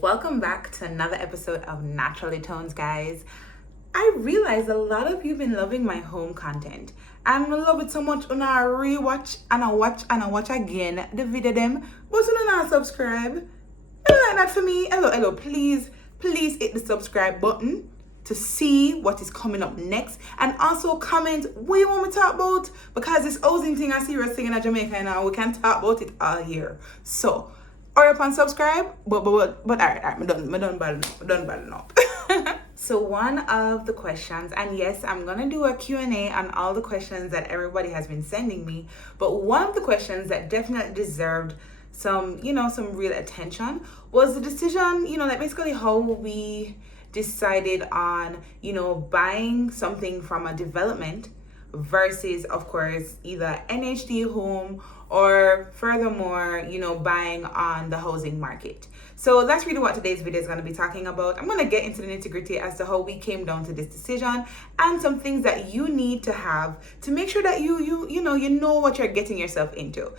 Welcome back to another episode of Naturally Tones, guys. I realize a lot of you have been loving my home content. And I love it so much when I rewatch and I watch again the video them. But you don't subscribe. You like that for me? Hello. Please hit the subscribe button to see what is coming up next. And also comment what you want me to talk about. Because this housing thing I see we're singing in Jamaica now, we can talk about it all here. So hurry up and subscribe, but alright, I'm done bad enough. So one of the questions, and yes, I'm gonna do a Q&A on all the questions that everybody has been sending me, but one of the questions that definitely deserved some real attention was the decision, like basically how we decided on, buying something from a development versus, of course, either NHT home or furthermore, buying on the housing market. So that's really what today's video is going to be talking about. I'm going to get into the nitty-gritty as to how we came down to this decision and some things that you need to have to make sure that you know what you're getting yourself into.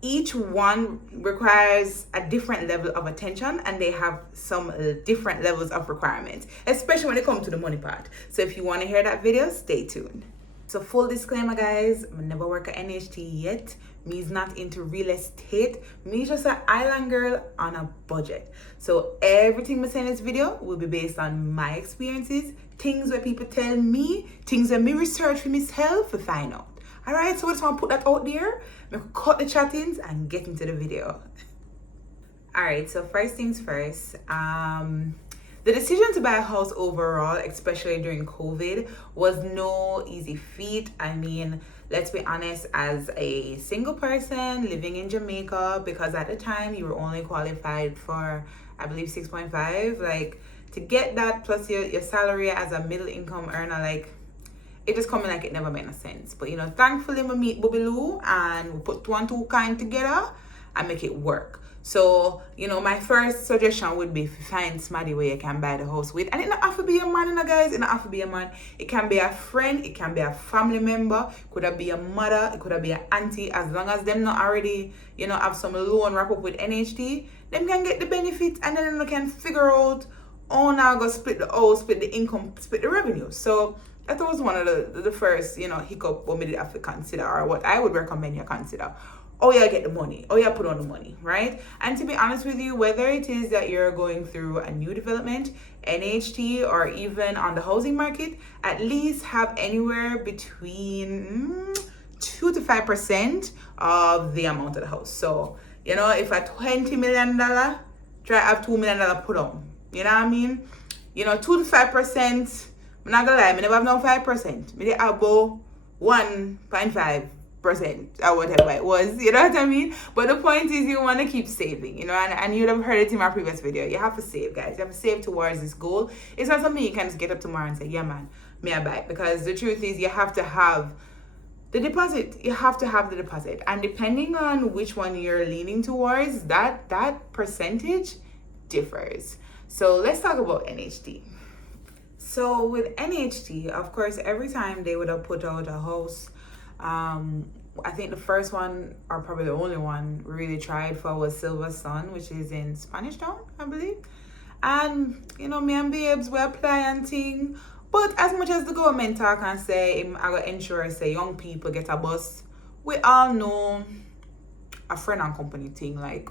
Each one requires a different level of attention and they have some different levels of requirements, especially when it comes to the money part. So if you want to hear that video, stay tuned. So full disclaimer, guys, I never work at NHT yet. Me's not into real estate. Me just an island girl on a budget. So everything I say in this video will be based on my experiences, things where people tell me, things that me research for myself to find out. Alright, so I just want to put that out there. I'm gonna cut the chattings and get into the video. Alright, so first things first. The decision to buy a house overall, especially during COVID, was no easy feat. I mean, let's be honest, as a single person living in Jamaica, because at the time you were only qualified for, I believe, 6.5, like to get that plus your salary as a middle income earner, like it just coming like it never made no sense. But thankfully we meet Bobby and we put two and two kind together and make it work. So, my first suggestion would be find somebody where you can buy the house with. And it don't have to be a man, guys. It don't have to be a man. It can be a friend. It can be a family member. It could be a mother. It could be an auntie. As long as them not already, have some loan wrap up with NHT, them can get the benefit and then they can figure out how now go split the house, split the income, split the revenue. So that was one of the first, hiccup what we did have to consider, or what I would recommend you consider. Oh yeah, get the money. Oh yeah, put on the money, right? And to be honest with you, whether it is that you're going through a new development, NHT, or even on the housing market, at least have anywhere between 2 to 5% of the amount of the house. So, if a $20 million, try to have $2 million put on. You know what I mean? 2 to 5%, I'm not gonna lie, I never have no 5%. I have about 1.5%. Or whatever it was, you know what I mean? But the point is you want to keep saving, and you'd have heard it in my previous video. You have to save, guys. You have to save towards this goal. It's not something you can just get up tomorrow and say, yeah man, may I buy it? Because the truth is you have to have the deposit. You have to have the deposit, and depending on which one you're leaning towards, that percentage differs. So let's talk about NHT. So with NHT, of course, every time they would have put out a house, I think the first one, or probably the only one we really tried for, was Silver Sun, which is in Spanish Town, I believe. And me and babes, we apply and thing. But as much as the government talk and say I got ensure say young people get a bus, we all know a friend and company thing. Like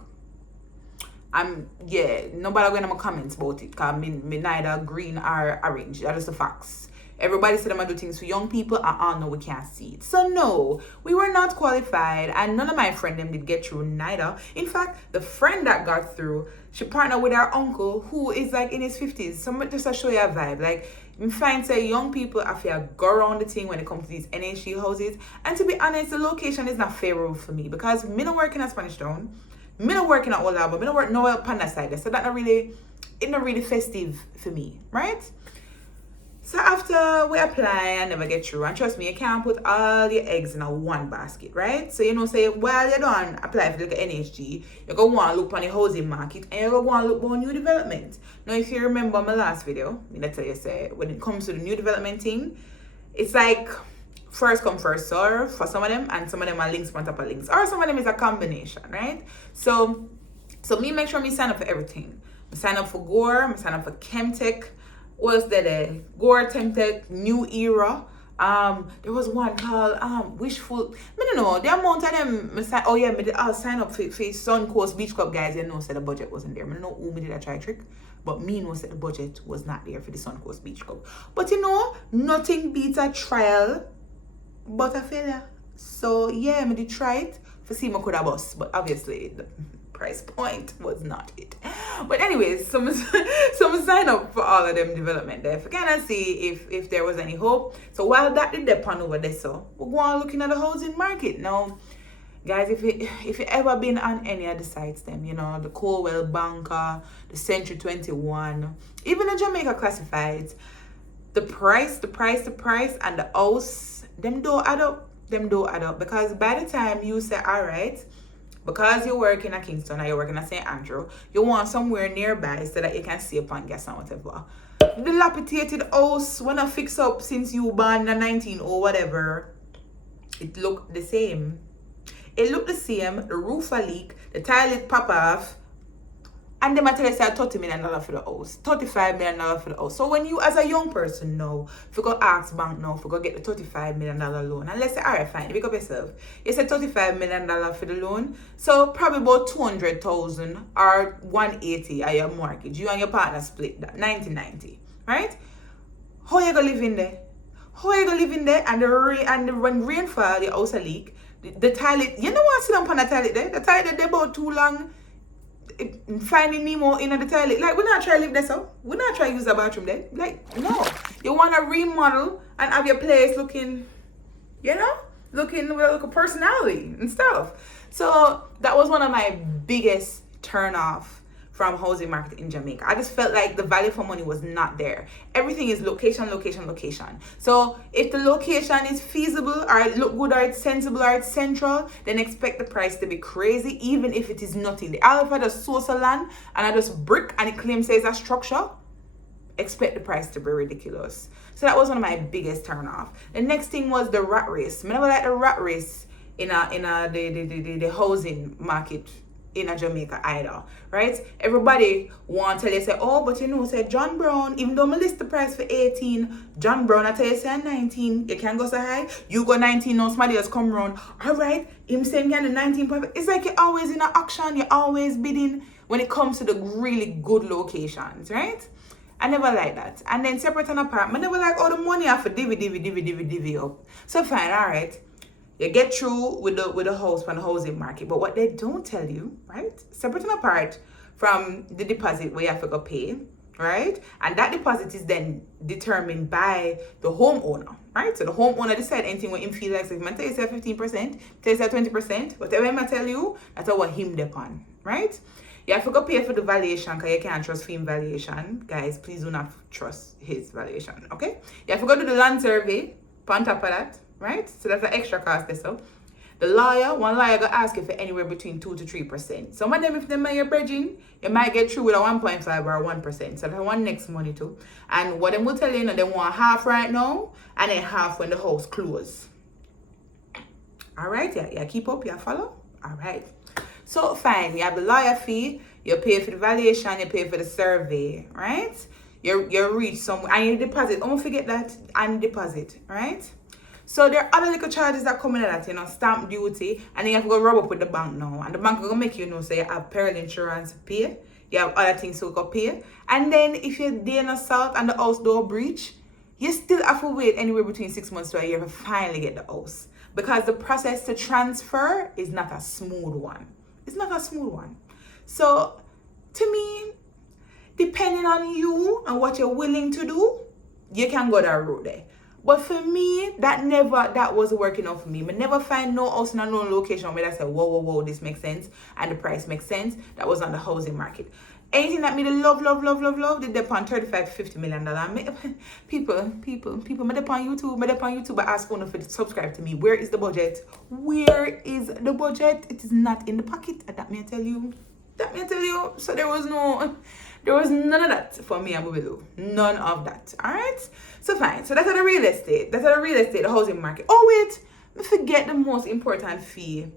nobody going to my comments about it, because me neither green or orange. That's just the facts. Everybody said I'm gonna do things for young people. No, we can't see it. So no, we were not qualified, and none of my friends them did get through neither. In fact, the friend that got through, she partnered with her uncle who is like in his 50s. So just to show you a vibe, like you find say young people have to go around the thing when it comes to these NHG houses. And to be honest, the location is not favorable for me because me not working at Spanish Town, me not working at Ola, but me not work nowhere up on that side. So that not really festive for me, right? So after we apply, I never get through. And trust me, you can't put all your eggs in a one basket, right? So, say, while you don't apply for the NHG, you're going to want to look on the housing market and you're going to want to look on new development. Now, if you remember my last video, let's tell you, say, when it comes to the new development thing, it's like first come, first serve for some of them, and some of them are links on top of links. Or some of them is a combination, right? So me make sure me sign up for everything. I sign up for Gore, I sign up for Chemtech. What else there? Gore, Chemtech, New Era. There was one called Wishful. I don't know the amount of them. I'll sign up for Suncoast Beach Club guys. You know, said the budget wasn't there. I don't know who me did a try trick, but me know said the budget was not there for the Suncoast Beach Club. But you know, nothing beats a trial, but a failure. So yeah, me did try it for see me could have bus, but obviously the price point was not it. But anyways, some sign up for all of them development there. If we kind of see if there was any hope. So while that did depend over there, so we're going looking at the housing market now. Guys, if you ever been on any of the sites, them, you know, the Colwell Banker, the Century 21, even the Jamaica Classifieds, the price, and the house, them don't add up. Because by the time you say, all right, because you're working at Kingston or you're working at St. Andrew, you want somewhere nearby so that you can save on gas and whatever. The dilapidated house, when I fix up since you born in 19 or whatever, it looked the same. The roof a leak, the toilet pop off, and them tell you say $30 million for the house, $35 million for the house. So when you as a young person now, if you go ask bank now, if you go get the $35 million loan, and let's say, all right, fine, pick up yourself. You said $35 million for the loan, so probably about 200,000 or 180 are your mortgage. You and your partner split that, 90-90, right? How you gonna live in there? And when rain fall, the house a leak, the toilet, you know what, sit down on the toilet there? The toilet there about too long. Finding Nemo in the toilet. Like, we're not trying to live there, so we're not trying to use the bathroom there. Like, no. You want to remodel and have your place looking, you know, looking with a personality and stuff. So that was one of my biggest turn off from housing market in Jamaica. I just felt like the value for money was not there. Everything is location. So if the location is feasible or it look good or it's sensible or it's central, then expect the price to be crazy, even if it is nothing. If I just source a land and I just brick and it claims it's a structure, expect the price to be ridiculous. So that was one of my biggest turn off. The next thing was the rat race. I never like the rat race in the housing market in a Jamaica either, right? Everybody want to tell you, say, oh, but you know, say John Brown, even though I list the price for 18, John Brown, I tell you, say 19, you can't go so high, you go 19, now somebody else come around, all right, him saying you're 19, it's like you're always in an auction, you're always bidding when it comes to the really good locations, right? I never like that. And then separate and apart, I never like all the money off for divvy up. So fine, all right. You get through with the house from the housing market. But what they don't tell you, right? Separate and apart from the deposit where you have to go pay, right? And that deposit is then determined by the homeowner, right? So the homeowner decide anything what him feel like. So if I tell you say 15%, tell you say 20%, whatever I tell you, that's what him depend, right? You have to go pay for the valuation because you can't trust him valuation. Guys, please do not trust his valuation, okay? You have to go to the land survey on top of that, right? So that's an extra cost there. So the one lawyer gonna ask you for anywhere between 2 to 3%. Some of them, if them are your bridging, you might get through with a 1.5 or 1%. So that's one next money too. And what them will tell you, they want half right now and then half when the house close. All right, yeah, keep up, yeah, follow. All right. So fine, you have the lawyer fee, you pay for the valuation, you pay for the survey, right? You reach somewhere and you deposit. Don't forget that, and deposit, right? So there are other little charges that come in at that, you know, stamp duty, and then you have to go rub up with the bank now. And the bank will make you know, so you have peril insurance pay, you have other things to go pay. And then if you're there in the south and the house door breach, you still have to wait anywhere between 6 months to a year to finally get the house. Because the process to transfer is not a smooth one. It's not a smooth one. So to me, depending on you and what you're willing to do, you can go that route there. But for me, that was working out for me. I never find no house in a no location where I say, whoa, this makes sense and the price makes sense. That was on the housing market. Anything that me the love, did depend on $35 to $50 million. People, me depend on YouTube, I ask one to subscribe to me. Where is the budget? It is not in the pocket. And that may tell you. So there was none of that for me and Bubilu. None of that. Alright? So fine. So that's the real estate. The housing market. Oh wait, I forget the most important fee.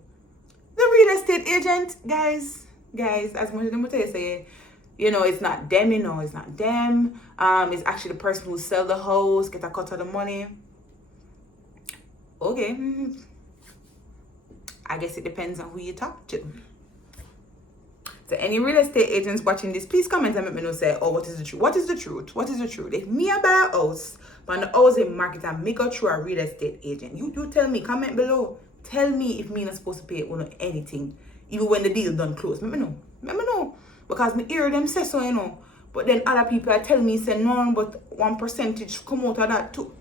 The real estate agent, guys, as much as them tell you say It's not them, it's not them. It's actually the person who sell the house, get a cut of the money. Okay. I guess it depends on who you talk to. So any real estate agents watching this, please comment and let me know, say, oh, what is the truth? What is the truth? What is the truth? If me I buy a house, but on the housing market and make it through a real estate agent, you tell me, comment below. Tell me if me not supposed to pay anything, even when the deal done close. Let me know. Because me hear them say so, But then other people are telling me, say, no, but 1% come out of that too.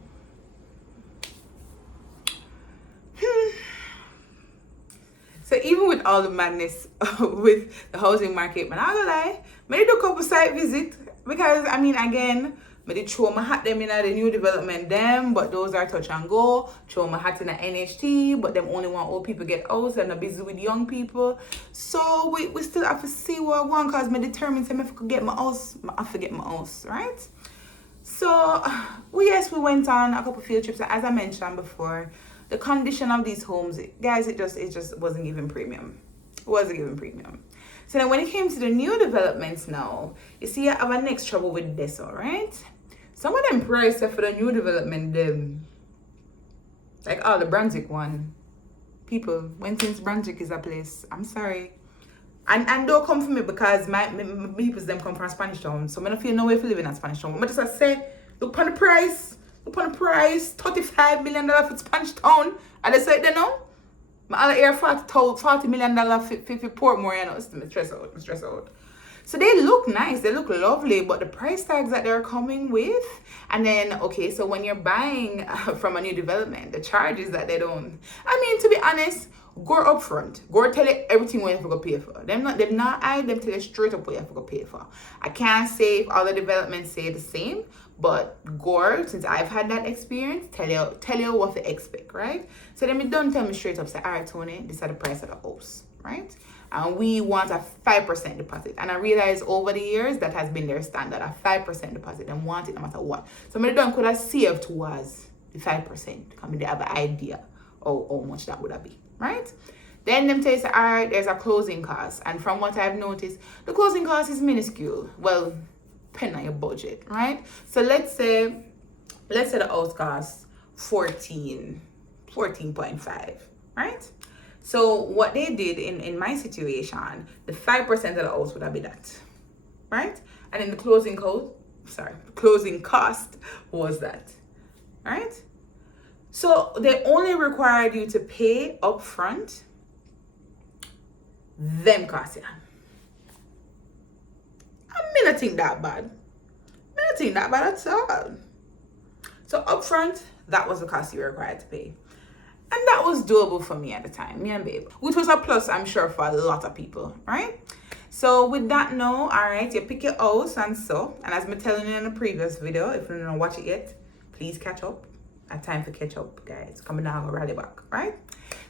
So even with all the madness with the housing market, man, I'm not gonna lie, I did do a couple site visits because again, I did throw my hat them in the new development them, but those are touch and go. Throw my hat in the NHT, but them only want old people get house and are busy with young people. So we still have to see what I want because I'm determined to if I could get my house, I forget my house, right? So we went on a couple field trips, as I mentioned before. The condition of these homes, guys, it just wasn't giving premium. It wasn't giving premium. So then when it came to the new developments now, you see I have a next trouble with this, all right? Some of them prices for the new development, like the Brunswick one. People, when since Brunswick is a place, I'm sorry. And don't come for me because my people them come from Spanish Town. So I don't feel no way for living in Spanish Town. But just I say, look on the price. $35 million for Spanish Town. And they say, my other air $40 million for Portmore, I'm stress out. So they look nice, they look lovely, but the price tags that they're coming with, and then, okay, so when you're buying from a new development, the charges that they don't, to be honest, go up front. Go tell you everything what you have to pay for. Them tell you straight up what you have to pay for. I can't say if all the developments say the same, but Gore, since I've had that experience, tell you what to expect, right? So then don't tell me straight up, say, all right, Tony, this is the price of the house, right? And we want a 5% deposit. And I realize over the years that has been their standard, a 5% deposit. And want it no matter what. So I don't could have saved towards the 5%. Because they have an idea of how much that would have been, right? Then them tell you, all right, there's a closing cost. And from what I've noticed, the closing cost is minuscule. Well, depending on your budget, right? So let's say the house costs 14.5, right? So what they did in my situation, the 5% of the house would have been that, right? And then the closing cost was that, right? So they only required you to pay up front them costs. I don't think that bad. I don't think that bad at all. So up front, that was the cost you were required to pay. And that was doable for me at the time, me and babe. Which was a plus, I'm sure, for a lot of people, right? So with that now, all right, you pick your house and so. And as I'm telling you in the previous video, if you don't watch it yet, please catch up. At time for catch up, guys. Coming down, I'll rally back, right?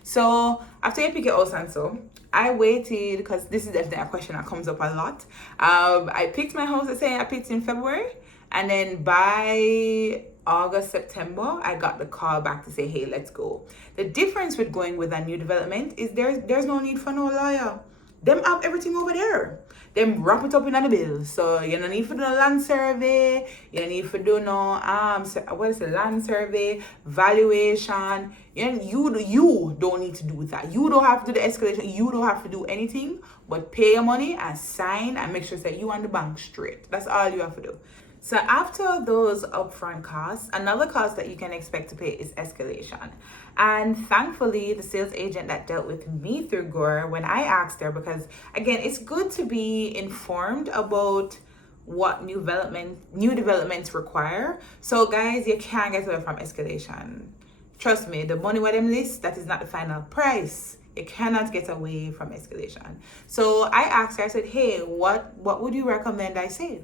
So after you pick your house and so, I waited, because this is definitely a question that comes up a lot. I picked my house, I picked in February. And then by August, September, I got the call back to say, hey, let's go. The difference with going with a new development is there's no need for no lawyer. Them have everything over there. Them wrap it up in the bill. So you don't need for do no land survey. You don't need for do no land survey, valuation. You don't need to do that. You don't have to do the escalation. You don't have to do anything but pay your money and sign and make sure that you and the bank straight. That's all you have to do. So after those upfront costs, another cost that you can expect to pay is escalation. And thankfully, the sales agent that dealt with me through Gore, when I asked her, because again, it's good to be informed about what new developments require. So guys, you can't get away from escalation. Trust me, the money with them list, that is not the final price. You cannot get away from escalation. So I asked her, I said, hey, what would you recommend I save,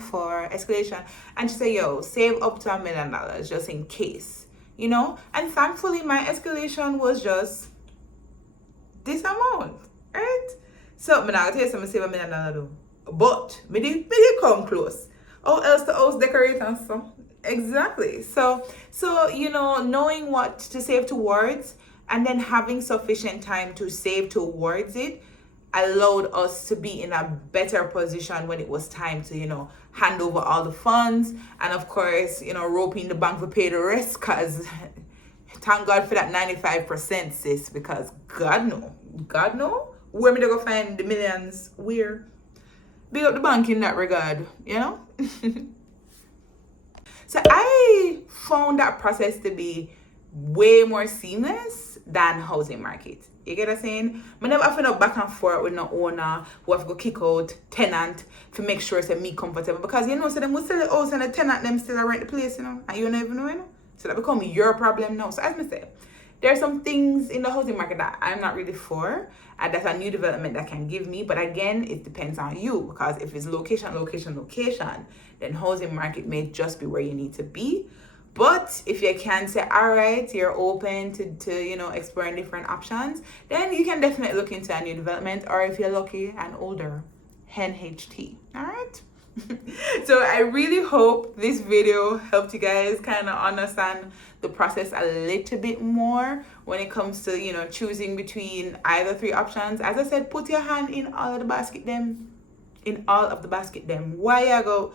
for escalation? And she said, save up to $1 million just in case, And thankfully, my escalation was just this amount, right? So, I'm going to tell you something, save $1 million though. But, me did come close. Oh, else the house decorate and stuff. Exactly. So, knowing what to save towards, and then having sufficient time to save towards it, allowed us to be in a better position when it was time to, hand over all the funds. And of course, roping the bank to pay the rest, because thank God for that 95%, sis, because God know, where me to go find the millions? Where? Big up the bank in that regard, So I found that process to be way more seamless than housing market. You get what I'm saying? I never have to go back and forth with no owner who have to go kick out tenant to make sure it's me comfortable. Because so them will sell the house and the tenant them still rent the place, and you don't even know, So that become your problem now. So as I say, there are some things in the housing market that I'm not really for, and that's a new development that can give me. But again, it depends on you, because if it's location, then housing market may just be where you need to be. But if you can say, all right, you're open to exploring different options, then you can definitely look into a new development, or if you're lucky and older, NHT. All right. So I really hope this video helped you guys kind of understand the process a little bit more when it comes to choosing between either three options. As I said, put your hand in all of the basket them. Why I go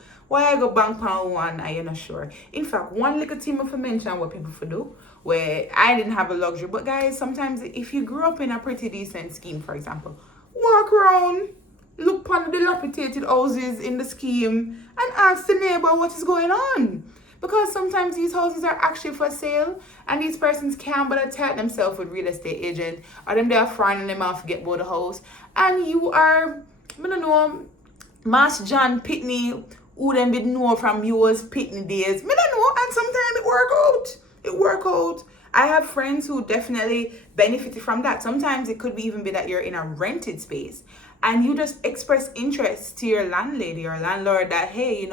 bank on one and you're not sure. In fact, one little thing of mention what people for do, where I didn't have a luxury, but guys, sometimes if you grew up in a pretty decent scheme, for example, walk around, look upon the dilapidated houses in the scheme and ask the neighbor what is going on. Because sometimes these houses are actually for sale and these persons can't but attack themselves with real estate agent, or them they are frying them off to get about the house. And you are, I don't know, Mass John Pitney, who them did know from yours Pitney days. I don't know, and sometimes it work out. I have friends who definitely benefited from that. Sometimes it could even be that you're in a rented space and you just express interest to your landlady or landlord that, hey,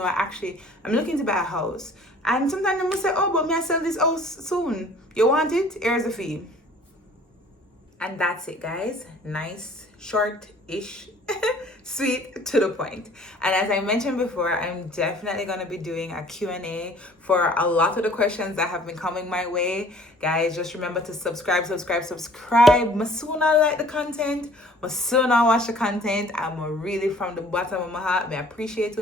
I'm looking to buy a house. And sometimes they will say, oh, but may I sell this house soon? You want it? Here's the fee. And that's it, guys. Nice, short-ish, sweet, to the point. And as I mentioned before, I'm definitely going to be doing a Q&A for a lot of the questions that have been coming my way. Guys, just remember to subscribe. Masuna like the content. Masuna watch the content. I'm really from the bottom of my heart. I appreciate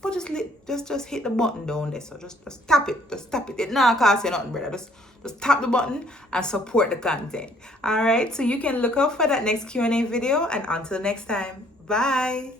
but just hit the button down there. So just tap it. It not cost you nothing, brother. Just tap the button and support the content. All right, so you can look out for that next Q&A video, and until next time, bye.